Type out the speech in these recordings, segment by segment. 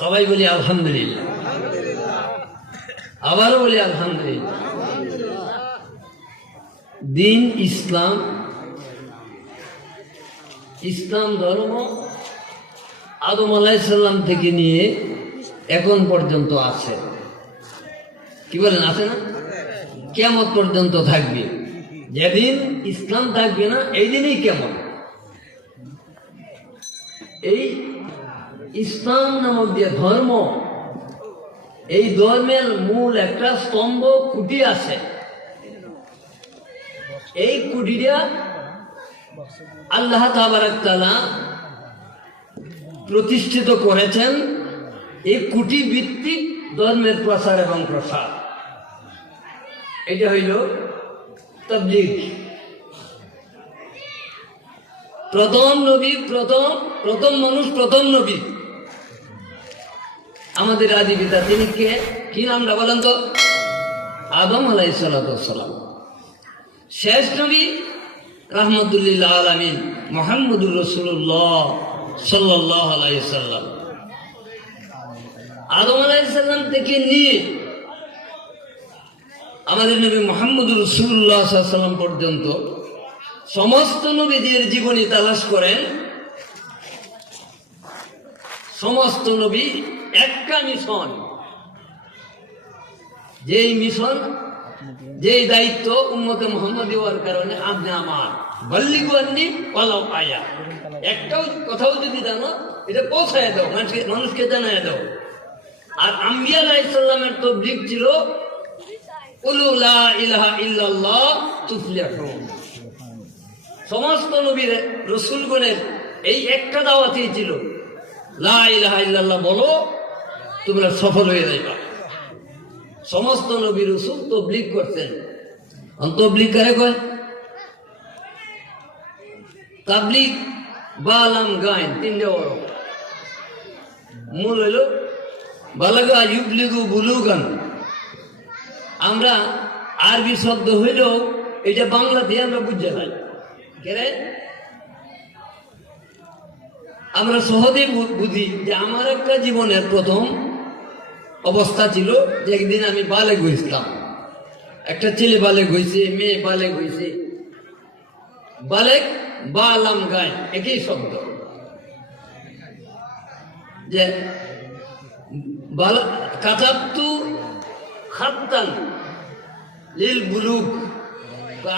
সবাই বলি আলহামদুলিল্লাহ। আবারও বলি আলহামদুলিল্লাহ। দিন ইসলাম ইসলাম ধর্ম আদম আলাইসাল্লাম থেকে নিয়ে এখন পর্যন্ত আছে। কি বলেন আছে না? কেমন পর্যন্ত থাকবে? যেদিন ইসলাম থাকবে না এই দিনই কেমন এই ইসলাম নামক যে ধর্ম, এই ধর্মের মূল একটা স্তম্ভ কুটি আছে। এই খুঁটিটা আল্লাহ তাবারাকালা প্রতিষ্ঠিত করেছেন। এই কুটি ভিত্তিক ধর্মের প্রসার এবং প্রসার। এটা হইল তবলিগ। প্রথম নবী, প্রথম প্রথম মানুষ, প্রথম নবী। আমাদের আদি পিতা তিনি কে? কি নামটা বলেন তো? আদম আলাই সালাম। শেষ নবী রহমতুল্লাহ আলমিন মোহাম্মদুর রসুল্লাহ সাল্লাহ আলাইসাল্লাম আদম আলাইসাল্লাম থেকে নিয়ে আমাদের নবী মোহাম্মদুর রসুল্লাহ সাল্লাম পর্যন্ত সমস্ত নবীদের জীবনী তালাশ করেন। সমস্ত নবী একটা মিশন। যেই মিশন, যেই দায়িত্ব উম্মতে মোহাম্মদ দেওয়ার কারণে আপনি আমার। বল্লি গুয়ান্নি পালাও আয়া। একটাও কথাও যদি জানো, এটা পৌঁছায় দাও, মানুষকে মানুষকে জানায় দাও। আর আম্বিয়া আলাইসাল্লামের তো দিক ছিল সমস্ত নবীর রসুলগণের এই একটা দাওয়াতই ছিল, লা ইলাহা ইল্লাল্লাহ বলো তোমরা সফল হয়ে যাইবা। সমস্ত নবী রসুল তবলিক করতেন তবলিক কারে কয়? তাবলিক বালাম গায়ন তিনটে বড়। মূল হইল, বালাগা ইউবলিগু বুলুগান। আমরা আরবি শব্দ হইলেও এটা বাংলাতে আমরা বুঝতে পারি কেরে আমরা সহজেই বু- বুঝি যে আমার একটা জীবনের প্রথম অবস্থা ছিল যে একদিন আমি বালে গইছিলাম একটা ছেলে বালে গইছে মেয়ে বালে গইছে বালেক বালাম গায়, একই শব্দ। যে কাতাবতু খাত্তান লিল বুলুক।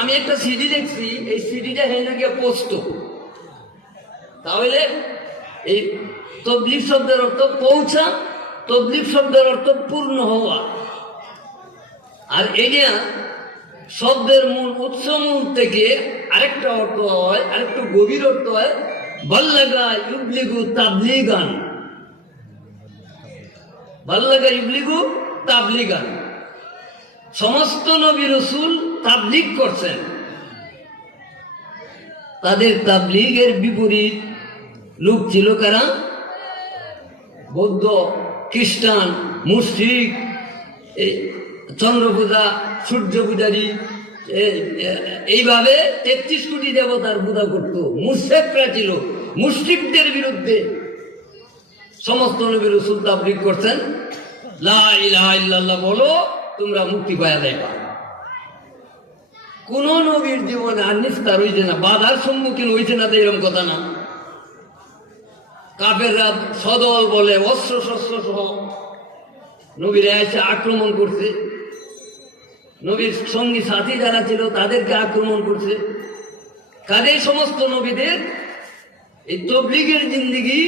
আমি একটা সিডি দেখছি, এই সিডিটা হয়ে নাকি পোস্ত। তাহলে এই তবলিক শব্দের অর্থ পৌঁছা তবলিক শব্দের অর্থ পূর্ণ হওয়া। আর এটা শব্দের মূল উৎস মূল থেকে আরেকটা অর্থ হয়, আরেকটু গভীর অর্থ হয়, বাল্লাগা ইউবলিগু তাবলিগান। বাল্লাগা ইউবলিগু তাবলিগান। সমস্ত নবী রসুল তাবলিগ করছেন। তাদের তাবলিগের বিপরীত লোক ছিল কারা? বৌদ্ধ খ্রিস্টান মুসলিক চন্দ্র পূজা সূর্য পূজারি এইভাবে তেত্রিশ কোটি দেবতার পূজা করত। মুসেকরা ছিল। মুসলিকদের বিরুদ্ধে সমস্ত নবীর রসুল তাবলিগ করছেন। বলো, তোমরা মুক্তি পাওয়া দেবা কোন নবীর জীবনে আর নিস্তার হইছে না, বাধার সম্মুখীন হইছে না তো এরকম কথা না। কাফেররা সদল বলে অস্ত্র শস্ত্র সহ নবীরা এসে আক্রমণ করছে। নবীর সঙ্গী সাথী যারা ছিল তাদেরকে আক্রমণ করছে। কাদের সমস্ত নবীদের এই তবলিগের জিন্দিগি,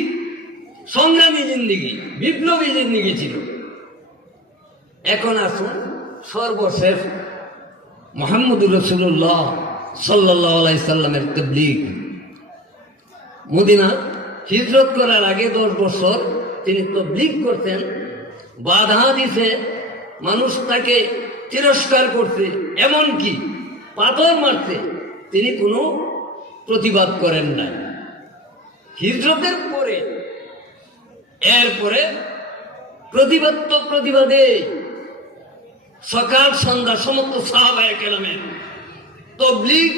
সংগ্রামী জিন্দিগি, বিপ্লবী জিন্দিগি ছিল। এখন আসুন সর্বশেষ মোহাম্মদুর রসুল্লাহ সাল্লাহ সাল্লামের তবলিগ। মদিনা হিজরত করার আগে দশ বছর তিনি তবলিগ করতেন। বাধা দিছে, মানুষ তাকে তিরস্কার করছে, এমনকি পাথর মারছে। তিনি কোনো প্রতিবাদ করেন নাই। হিজরতের পরে, এরপরে প্রতিবাদ প্রতিবাদে সকাল সন্ধ্যা সমস্ত সাহাবায় কেরামে তবলিগ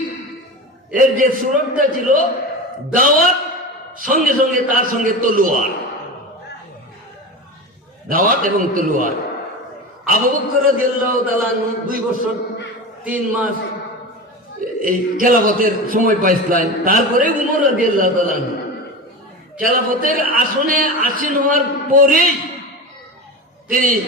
এর যে সুরতটা ছিল, দাওয়াত সঙ্গে সঙ্গে তার সঙ্গে তলোয়ার। দাওয়াত এবং তলোয়ার। আবু বকর দুই বছর, তিন মাস এই খেলাফতের সময় পাইছিলেন। তারপরে উমর রাদিয়াল্লাহু তাআলা আনহু। খেলাফতের আসনে আসীন হওয়ার পরেই তিনি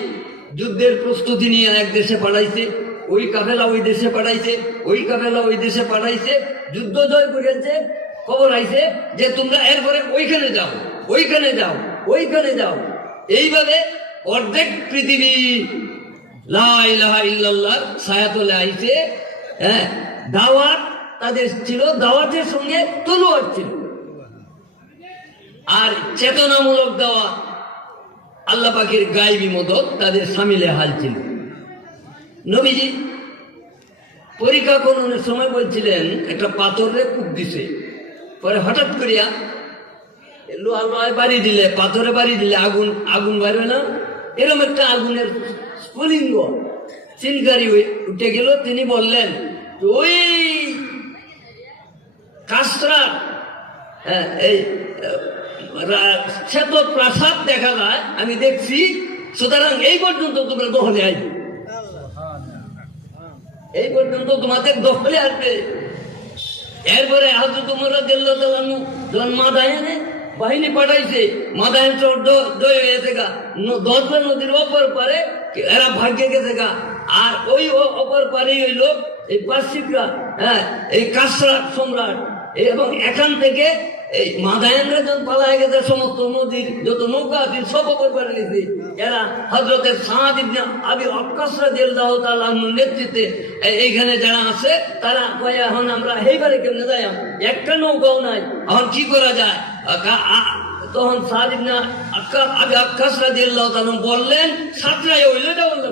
যুদ্ধের প্রস্তুতি নিয়ে এক দেশে পাঠাইছে, ওই কাফেলা ওই দেশে পাঠাইছে, ওই কাফেলা ওই দেশে পাঠাইছে, যুদ্ধ জয় করেছে খবর আইছে যে তোমরা এরপরে ওইখানে যাও ওইখানে যাও ওইখানে যাও। এইভাবে অর্ধেক পৃথিবী লা ইলাহা ইল্লাল্লাহ ছায়াতলে আইছে হ্যাঁ? দাওয়াত তাদের ছিল, দাওয়াতের সঙ্গে তলোয়ার ছিল। আর চেতনামূলক দেওয়া আল্লাহ পাখির গাইবি মদত তাদের সামিলে হাল ছিল। নবীজি পরীক্ষা করণের সময় বলছিলেন, একটা পাথরে কূপ দিছে। পরে হঠাৎ করিয়া লোহা লোহায় বাড়ি দিলে পাথরে বাড়ি দিলে আগুন আগুন বাড়বে না এরকম একটা আগুনের স্ফুলিঙ্গ। চিনকারি উঠে গেল। তিনি বললেন ওই কাসরা হ্যাঁ এই শ্বেত প্রাসাদ দেখা যায়, আমি দেখছি, সুতরাং এই পর্যন্ত তোমরা দখলে আসবে এই পর্যন্ত তোমাদের দখলে আসবে। এরপরে হয়তো তোমরা দিল্ল যখন মাদায়নে বাহিনী পাঠাইছে। মাদায়ন চোর জয় হয়েছে গা। দশটা নদীর অপর পারে এরা ভাগ্যে গেছে গা। আর ওই অপর পারে হইল এই পার্শ্বিকরা হ্যাঁ এই কাসরা সম্রাট। এবং এখান থেকে এই মাদায়নরা যখন পালায় গেছে, সমস্ত নদীর যত নৌকা আছে, সব অপর পারে গেছে। এরা হজরতের সাদ ইবনে আবি অক্কাসরা দিল্লাহ তাআলার নেতৃত্বে এইখানে যারা আছে, তারা কয়, এখন আমরা এইবারে কেমনে যাই? একটা নৌকাও নাই। এখন কি করা যায়? তখন সাদ ইবনে আক্কা আবি আক্কাসরা দিল্লাহ তাআলা বললেন সাতরাই হইলে লাগবে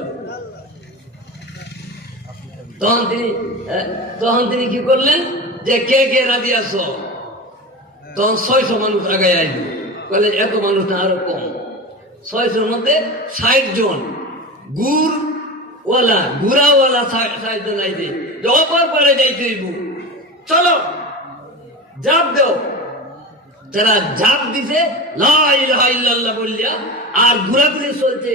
তখন তিনি তখন তিনি কি করলেন? যে কে কে রাজি আছো? তখন ছয়শো মানুষ আগে আসবে বলে এত মানুষ না, আরও কম। ছয়শোর মধ্যে ষাট জন গুড় ওয়ালা গুড়াওয়ালা ষাট জন আইবে যে অপর পারে যাইতে হইব চলো, জাপ দাও। তারা জাপ দিছে বললিয়া, আর ঘোরাঘুরি চলছে,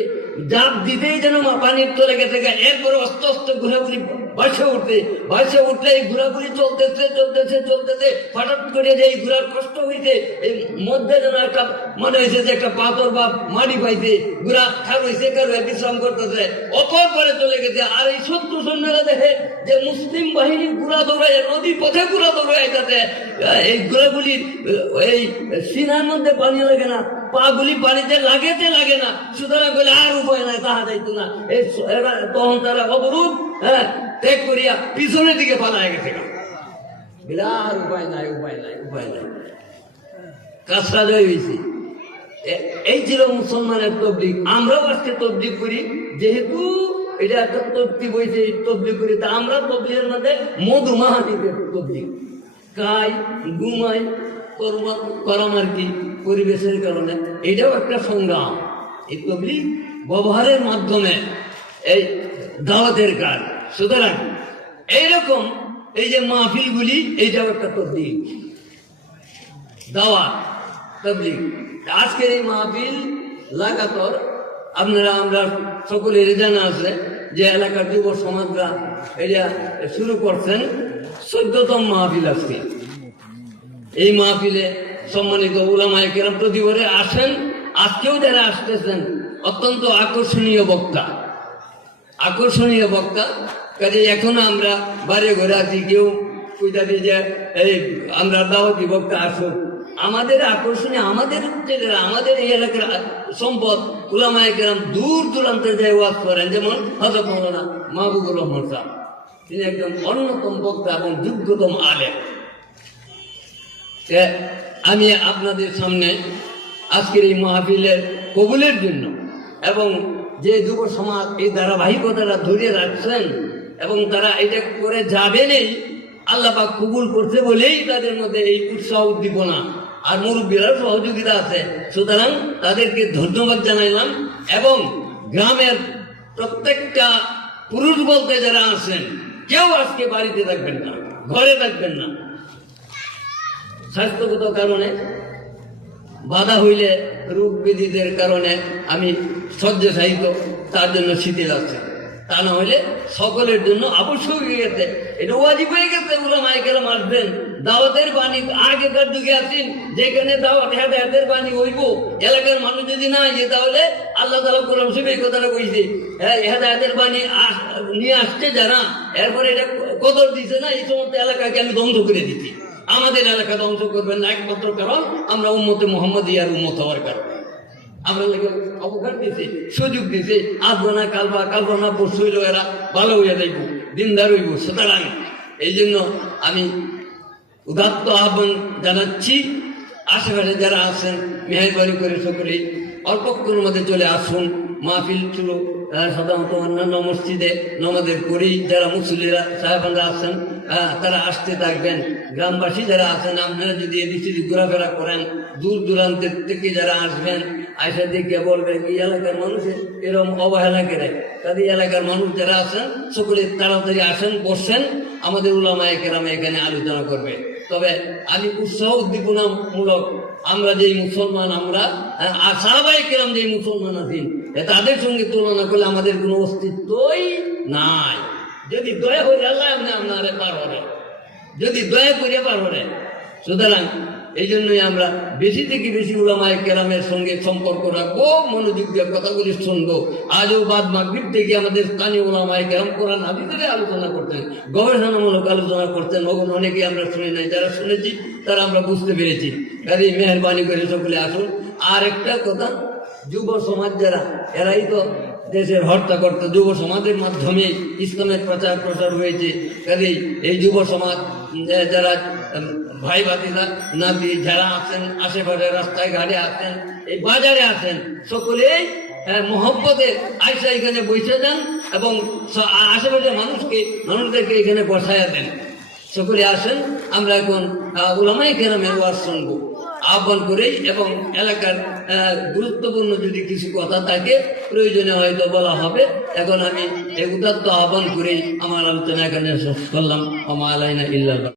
জাপ দিতেই যেন মা পানির তলে গেছে এরপরে অস্ত অস্তে ঘোরাঘুরি বাসে উঠতে বাসে উঠলে এই ঘোরাঘুরি চলতেছে চলতেছে চলতেছে। হঠাৎ করে যে এই ঘোরার কষ্ট হইতে এই মধ্যে যেন একটা মনে হয়েছে যে একটা পাথর বা মাটি পাইছে। ঘোরা খার হয়েছে কারও বিশ্রাম করতেছে। অপর পরে চলে গেছে। আর এই শত্রু সৈন্যরা দেখে যে মুসলিম বাহিনী ঘোরা দৌড়ায় নদী পথে ঘোরা দৌড়ায় যাতে এই ঘোরাগুলির এই সিনার মধ্যে পানি লাগে না। পাগুলি পানিতে লাগেতে লাগে না। সুতরাং বলে, আর উপায় নাই, তাহা যাইতো না। এই তখন তারা অবরূপ হ্যাঁ ত্যাগ করিয়া পিছনের দিকে পালায় গেছে। বলে উপায় নাই উপায় নাই উপায় নাই। কাজটা জয় হয়েছে এই ছিল মুসলমানের তবলিগ। আমরাও আজকে তবলিগ করি। যেহেতু এটা একটা তবলিগ হয়েছে এই তবলিগ করি, তা আমরা তবলিগের মধ্যে মধু মাহাদিদের তবলিগ। খাই, ঘুমাই কর্ম- আর কি, পরিবেশের কারণে। এটাও একটা সংগ্রাম। এই তবলিগ ব্যবহারের মাধ্যমে, এই দাওয়াতের কাজ। সুতরাং এইরকম এই যে মাহফিলগুলি এইটাও একটা তবলিগ দাওয়াত, তবলিগ। আজকের এই মাহফিল লাগাতর আপনারা, আমরা সকলের জানা আছে যে এলাকার যুব সমাজরা এটা শুরু করছেন, চোদ্দতম মাহফিল আজকে। এই মাহফিলে সম্মানিত উলামায় কেরাম প্রতিবারে আসেন। আজকেও যারা আসতেছেন, অত্যন্ত আকর্ষণীয় বক্তা। আকর্ষণীয় বক্তা। কাজে এখনও আমরা বাড়ি ঘরে আছি, কেউ কইতা দিয়ে যে, এই, আমরা দাওয়াতি বক্তা আসুক আমাদের আকর্ষণীয় আমাদের ছেলেরা আমাদের এই এলাকার সম্পদ উলামায় কেরাম দূর দূরান্তে যায় ওয়াজ করেন, যেমন হজরত মৌলানা মাহবুবুর রহমান সাহেব, তিনি একজন অন্যতম বক্তা এবং যোগ্যতম আলেম। আমি আপনাদের সামনে আজকের এই মাহফিলের কবুলের জন্য এবং যে যুব সমাজ এই ধারাবাহিকতাটা ধরে রাখছেন এবং তারা এটা করে যাবেনই আল্লাহ পাক কবুল করছে বলেই তাদের মধ্যে এই উৎসাহ উদ্দীপনা। আর মুরব্বীরা সহযোগিতা আছে। সুতরাং তাদেরকে ধন্যবাদ জানাইলাম এবং গ্রামের প্রত্যেকটা পুরুষ বলতে যারা আছেন, কেউ আজকে বাড়িতে থাকবেন না, ঘরে থাকবেন না। স্বাস্থ্যগত কারণে, বাধা হইলে রোগ ব্যাধিদের কারণে আমি শয্যশায়িত তার জন্য শিথিল আছে। তা না হলে সকলের জন্য আবশ্যক হয়ে গেছে। এটা ওয়াজিব হয়ে গেছে ওগুলো মাইকেল মারবেন দাওয়াতের বাণী আগেকার যুগে আছেন যেখানে দাওয়াত হেদায়তের বাণী হইব। এলাকার মানুষ যদি না ইয়ে তাহলে আল্লাহ তালা কোরআন শিবে এই কথাটা কইছে। হ্যাঁ হেদায়তের বাণী আস- নিয়ে আসছে যারা, এরপরে এটা কদর দিছে না, এই সমস্ত এলাকাকে আমি ধ্বংস করে দিচ্ছি আমাদের এলাকা ধ্বংস করবেন না, একমাত্র কারণ আমরা উম্মতে মোহাম্মদ ইয়ার উম্মত হওয়ার কারণে। লাগে অবকাশ দিছে, সুযোগ দিছে আসব না কালবা কালবা না পরশু হইল এরা ভালো হইয়া যাইব, দিনদার হইব, সুতরাং এই জন্য আমি উদাত্ত আহ্বান জানাচ্ছি। আশেপাশে যারা আছেন, মেহরবানি করে সকলেই অল্পক্ষণের মধ্যে চলে আসুন। মাহফিল ছিল সাধারণত অন্যান্য মসজিদে নমাদের করি যারা মুসলিরা সাহেবানরা আছেন তারা আসতে থাকবেন। গ্রামবাসী যারা আছেন, আপনারা যদি এদিক ঘোরাফেরা করেন দূর দূরান্তের থেকে যারা আসবেন আয়সা দেখে বলবেন এই এলাকার মানুষের এরকম অবহেলা করে তাদের এলাকার মানুষ যারা আছেন, সকলে তাড়াতাড়ি আসেন, বসেন, আমাদের উলামায় কেরামে এখানে আলোচনা করবে। তবে আমি উৎসাহ উদ্দীপনামূলক, আমরা যেই মুসলমান, আমরা আর সাহাবাই কেরাম যেই মুসলমান আছি তাদের সঙ্গে তুলনা করলে আমাদের কোনো অস্তিত্বই নাই। যদি দয়া হয়ে আল্লাহ আপনি আপনারে পার হবে যদি দয়া করে পার হবে সুতরাং এই জন্যই আমরা বেশি থেকে বেশি উলামায় কেরামের সঙ্গে সম্পর্ক রাখব, মনোযোগ দিয়ে কথাগুলি শুনব। আজও বাদ মাগরিব থেকে আমাদের স্থানীয় উলামায় কেরাম কোরআন হাদিসের আলোচনা করতেন, গবেষণামূলক আলোচনা করতেন। ওগুলো অনেকেই আমরা শুনি নাই, যারা শুনেছি তারা আমরা বুঝতে পেরেছি। কাজে মেহরবানি করে সকলে আসুন। আর একটা কথা, যুব সমাজ যারা, এরাই তো দেশের হর্তা করতে যুব সমাজের মাধ্যমে ইসলামের প্রচার প্রসার হয়েছে। কাজেই এই যুব সমাজ যারা ভাই ভাতিরা নাতি যারা আছেন আশেপাশে রাস্তায় ঘাটে আছেন এই বাজারে আছেন সকলেই হ্যাঁ, মোহব্বতে আইসা এখানে বসে যান এবং আশেপাশের মানুষকে মানুষদেরকে এখানে বসায়া দেন। সকলে আসেন আমরা এখন আহ, উলামাই কেরামের ওয়াজ শুনব। আহ্বান করেই এবং এলাকার গুরুত্বপূর্ণ যদি কিছু কথা থাকে প্রয়োজনে হয়তো বলা হবে। এখন আমি এই উদাত্ত আহ্বান করেই আমার আলোচনা এখানে করলাম। আমার আলাইনা ইল্লাল্লাহ।